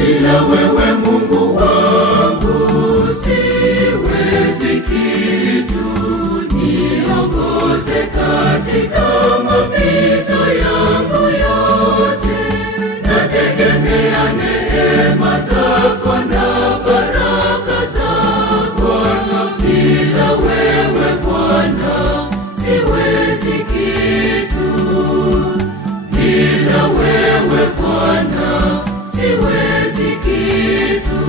Bila wewe Mungu wangu siwezi kitu. Niongoze katika mapito yangu yote, nategemea neema zako na baraka zako. Bila wewe Bwana siwezi kitu. Bila wewe Bwana siwezi kitu.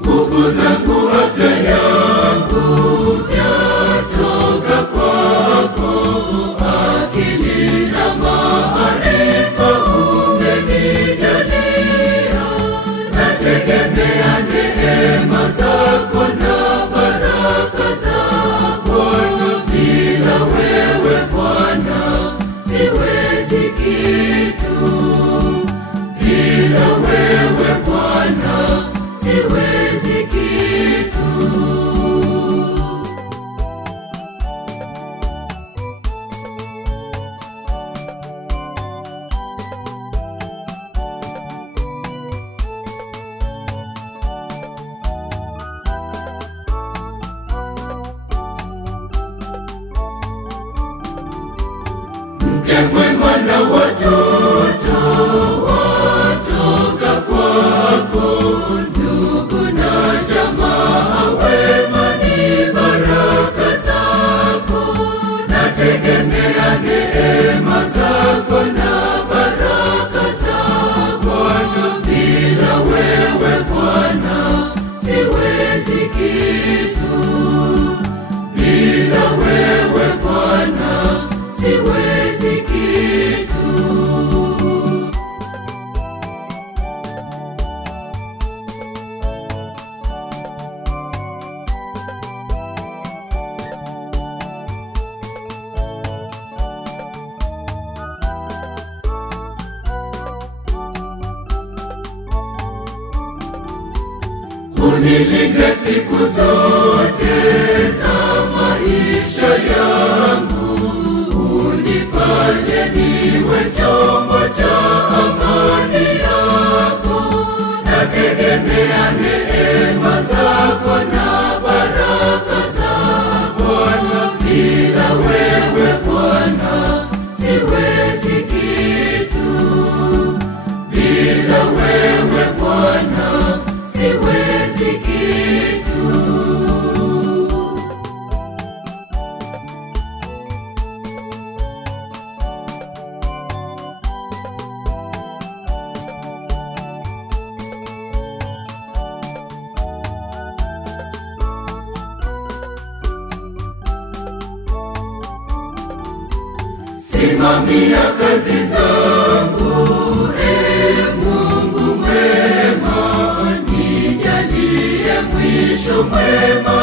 Nguvu zangu, afya yangu vyatoka kwako. Akili na maarifa umenijalia, nategemea neema zako na baraka zako. Bila wewe Bwana siwezi kitu. Bila wewe Bwana siwezi kitu. Mke mwema na watoto watoka kwako. Ndugu na jamaa wema ni baraka zako, nategemea neema zako na baraka zako. Bila wewe Bwana siwezi kitu. Bila wewe Bwana siwezi kitu. Unilinde siku zote za maisha yangu, unifanye niwe chombo cha amani yako, nategemea neema zako na baraka zako. Bila wewe Bwana siwezi kitu. Bila wewe Bwana siwezi kitu. Simamia kazi zangu, Mungu mwema, nijalie mwisho mwema,